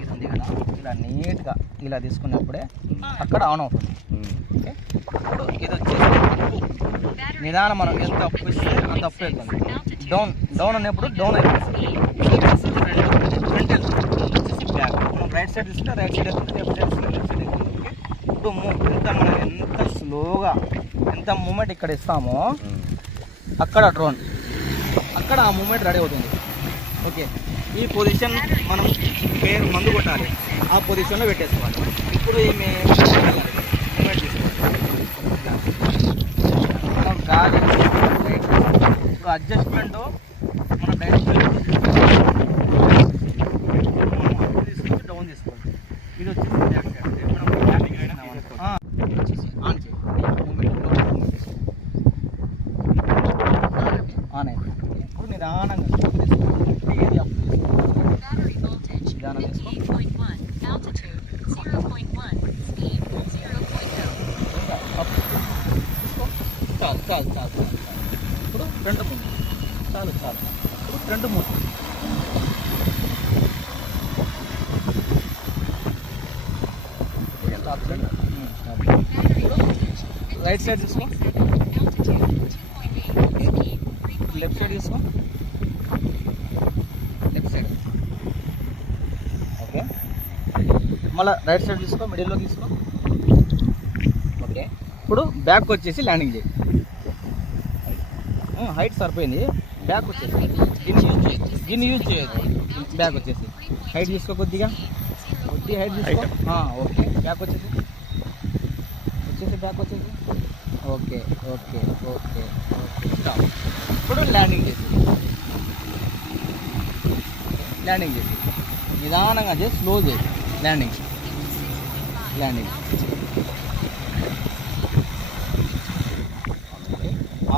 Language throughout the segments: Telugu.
ఇది ఉంది కదా, ఇలా నీట్గా ఇలా తీసుకున్నప్పుడే అక్కడ ఆన్ అవుతుంది. ఓకే, ఇప్పుడు ఇది వచ్చేసి నిదానం మనం ఎంత అప్పు ఇస్తే అంత అప్పు వెళ్తుంది. డౌన్ అన్నప్పుడు డౌన్ అయిపోతుంది. ఫ్రంట్ వచ్చేసి బ్యాక్. మనం రైట్ సైడ్ తీసుకుంటే రైట్ సైడ్ వెళ్తుంది, లెఫ్ట్ సైడ్ తీసుకుంటే లెఫ్ట్ సైడ్ వెళ్తుంది. ఓకే, ఇప్పుడు మనం ఎంత స్లోగా ఎంత మూమెంట్ ఇక్కడ ఇస్తామో అక్కడ డ్రోన్ అక్కడ ఆ మూమెంట్ రెడీ అవుతుంది. ఓకే, ఈ పొజిషన్ మనం పేరు మందు కొట్టాలి, ఆ పొజిషన్లో పెట్టేసుకోవాలి. ఇప్పుడు ఈమె మూమెంట్ తీసుకోవాలి. మనం గాలి ఇప్పుడు అడ్జస్ట్మెంట్ మనం డైరెక్ట్ తీసుకొచ్చి డౌన్ తీసుకోవాలి. ఇది వచ్చేసి ఆన్ చేయాలి. ఆన్ అయింది. ఇప్పుడు నిదానంగా చాలు. ఇప్పుడు ఫ్రంట్ మూవ్ చాలు. ఇప్పుడు ఫ్రంట్ మూవ్ రైట్ సైడ్ తీసుకో, లెఫ్ట్ సైడ్ తీసుకో, లెఫ్ట్ సైడ్. ఓకే, మళ్ళీ రైట్ సైడ్ తీసుకో, మిడిల్లో తీసుకో. ఓకే, ఇప్పుడు బ్యాక్ వచ్చేసి ల్యాండింగ్ చేయి. హైట్ సరిపోయింది, బ్యాక్ వచ్చేసి దీన్ని యూజ్ చేయొచ్చు. బ్యాక్ వచ్చేసి హైట్ తీసుకో, కొద్దిగా హైట్ తీసుకో. ఓకే, బ్యాక్ వచ్చేసి బ్యాక్ వచ్చేసి. Okay, stop. ఇప్పుడు ల్యాండింగ్ చేసి నిదానంగా చేసి స్లో చేసి ల్యాండింగ్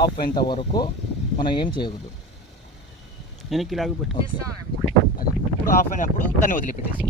ఆఫ్ అయ్యేంత వరకు మనం ఏం చేయకూడదు. వెనక్కి లాగిపెట్టు. అది ఇప్పుడు ఆఫ్ అయినప్పుడు దాన్ని వదిలిపెట్టేసి